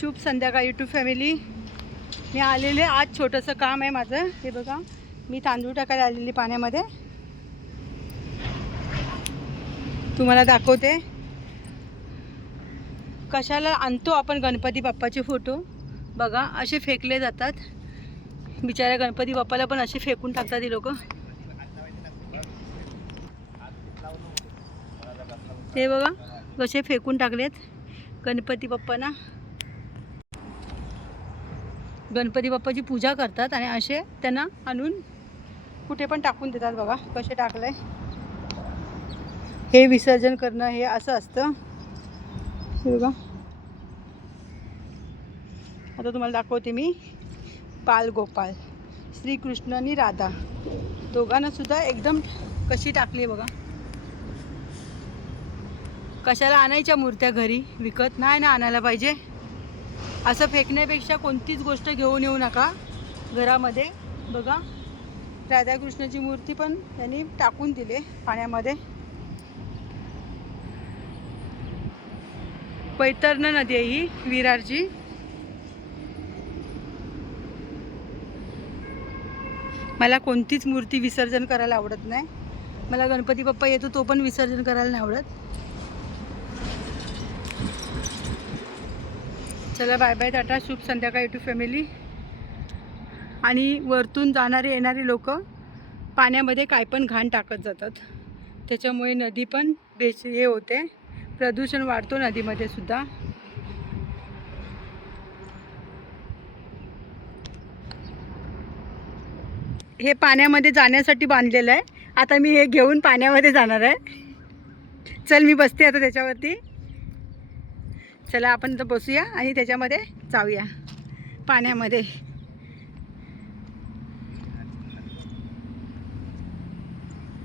शुभ संध्याकाळ YouTube family. मी आलेले आज छोटंसं काम आहे माझं. हे बघा, मी तांदूळ टाकायला आलेली पाण्यामध्ये. तुम्हाला दाखवते कशाला आणतो आपण गणपती बाप्पाचे फोटो. बघा असे फेकले जातात. बिचाऱ्या गणपती बाप्पाला पण असे फेकून टाकतात ही लोक. ते बघा कसे फेकून टाकलेत गणपती बाप्पांना. गणपती बाप्पाची पूजा करतात आणि असे त्यांना आणून कुठे पण टाकून देतात. बघा कसे टाकलंय. हे विसर्जन करणं हे असं असतं. हे बघा, आता तुम्हाला दाखवते मी. बाल गोपाळ, श्रीकृष्ण आणि राधा दोघांना सुद्धा एकदम कशी टाकली बघा. कशाला आणायच्या मूर्त्या घरी विकत? नाही ना आणायला पाहिजे. असं फेकण्यापेक्षा कोणतीच गोष्ट घेऊन येऊ नका घरामध्ये. बघा राधाकृष्णाची मूर्ती पण त्यांनी टाकून दिले पाण्यामध्ये. वैतरणा नदी आहे ही विरारची. मला कोणतीच मूर्ती विसर्जन करायला आवडत नाही. मला गणपती बाप्पा येतो तो पण विसर्जन करायला नाही आवडत. चला बाय बाय, टाटा, शुभ संध्याकाळ यूट्यूब फॅमिली. आणि वरतून जाणारे येणारे लोक पाण्यामध्ये काय पण घाण टाकत जातात. त्याच्यामुळे नदी पण हे होते, प्रदूषण वाढतो नदीमध्ये सुद्धा. हे पाण्यामध्ये जाण्यासाठी बांधलेलं आहे. आता मी हे घेऊन पाण्यामध्ये जाणार आहे. चल मी बसते आता त्याच्यावरती. चला आपण तर बसूया आणि त्याच्यामध्ये जाऊया पाण्यामध्ये.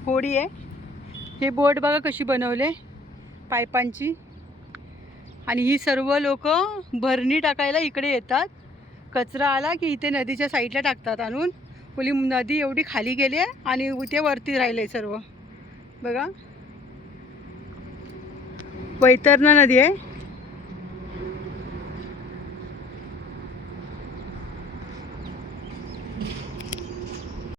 होडी आहे. हे बोट बघा कशी बनवले पाईपांची. आणि ही सर्व लोक भरणी टाकायला इकडे येतात. कचरा आला की इथे नदीच्या साईडला टाकतात आणून. पुली नदी एवढी खाली गेली आहे आणि इथे वरती राहिले सर्व. बघा वैतरणा नदी आहे.